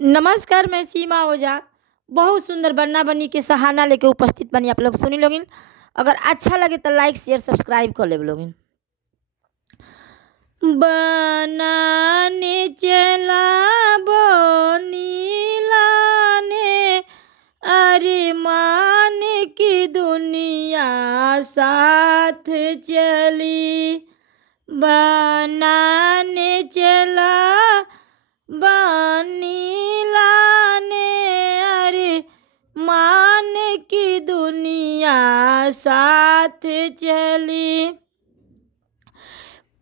नमस्कार, मैं सीमा ओझा बहुत सुंदर बन्ना बनी के सहाना लेके उपस्थित बनी। आप लोग सुनी लोगिन। अगर अच्छा लगे तो लाइक शेयर सब्सक्राइब कर ले लोगिन। बनाने चला बनी लाने, अरे मान की दुनिया साथ चली। बनाने चला बनी लाने, अरे मान की दुनिया साथ चली।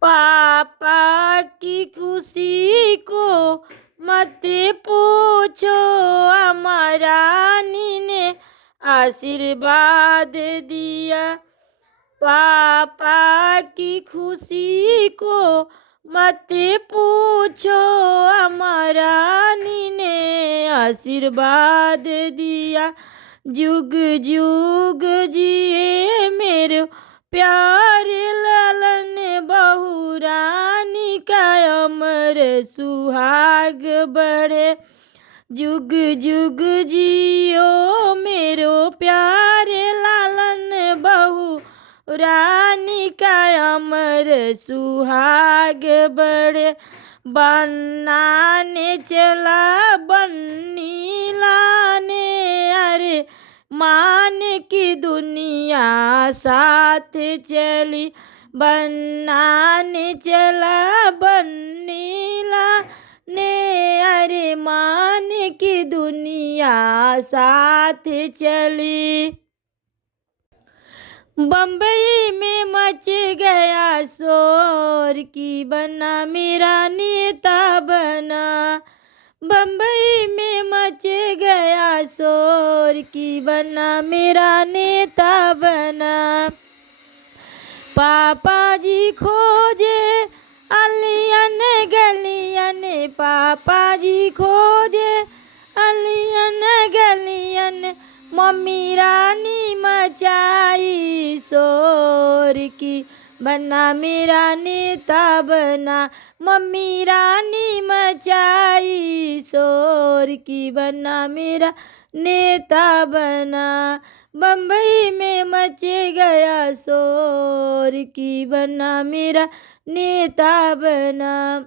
पापा की खुशी को मत पूछो, अमरानी ने आशीर्वाद दिया। पापा की खुशी को मत पूछो, अमरानी ने आशीर्वाद दिया। जुग जुग जिए मेरे प्यारे लालन, बहू रानी का अमर सुहाग बढ़े। जुग जुग जियो मेरो प्यारे लालन, बहू रानी का अमर सुहाग बढ़े। बनाने चला बन्नी लाने, अरे मान की दुनिया साथ चली। बनाने चला बन्नी लाने, अरे मान की दुनिया साथ चली। बम्बई में मच गया शोर की बन्ना मेरा नेता बना। बम्बई में मच गया शोर की बन्ना मेरा नेता बना। पापा जी खोजे अलियन गलियन, पापा जी खोजे अलियन गलियन, मम्मी रानी मचाई शोर की बन्ना मेरा नेता बना। मम्मी रानी मचाई शोर की बन्ना मेरा नेता बना। बम्बई में मच गया शोर की बन्ना मेरा नेता बना।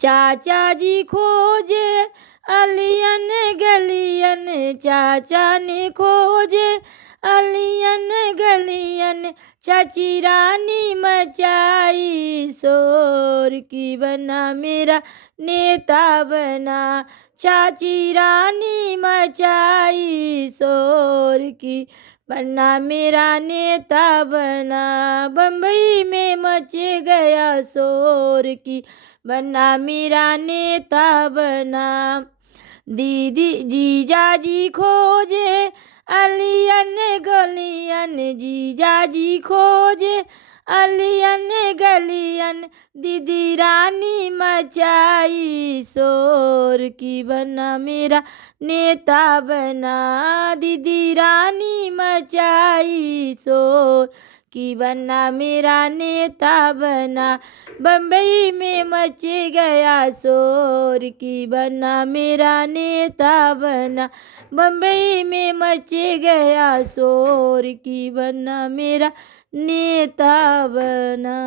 चाचा जी खोजे अलियन गलियन, चाचा ने खोजे अलियन गलियन, चाची रानी मचाई शोर की बन्ना मेरा नेता बना। चाची रानी मचाई शोर की बन्ना मेरा नेता बना। बम्बई में मच गया शोर की बन्ना मेरा नेता बना। दीदी जीजा जी खोजे अलियन गलियन, जीजा जी खोजे अलियन गलियन, दीदी रानी मचाई शोर की बन्ना मेरा नेता बना। दीदी रानी मचाई शोर की बन्ना मेरा नेता बना। बम्बई में मच गया शोर की बन्ना मेरा नेता बना। बम्बई में मच गया शोर की बन्ना मेरा नेता बना।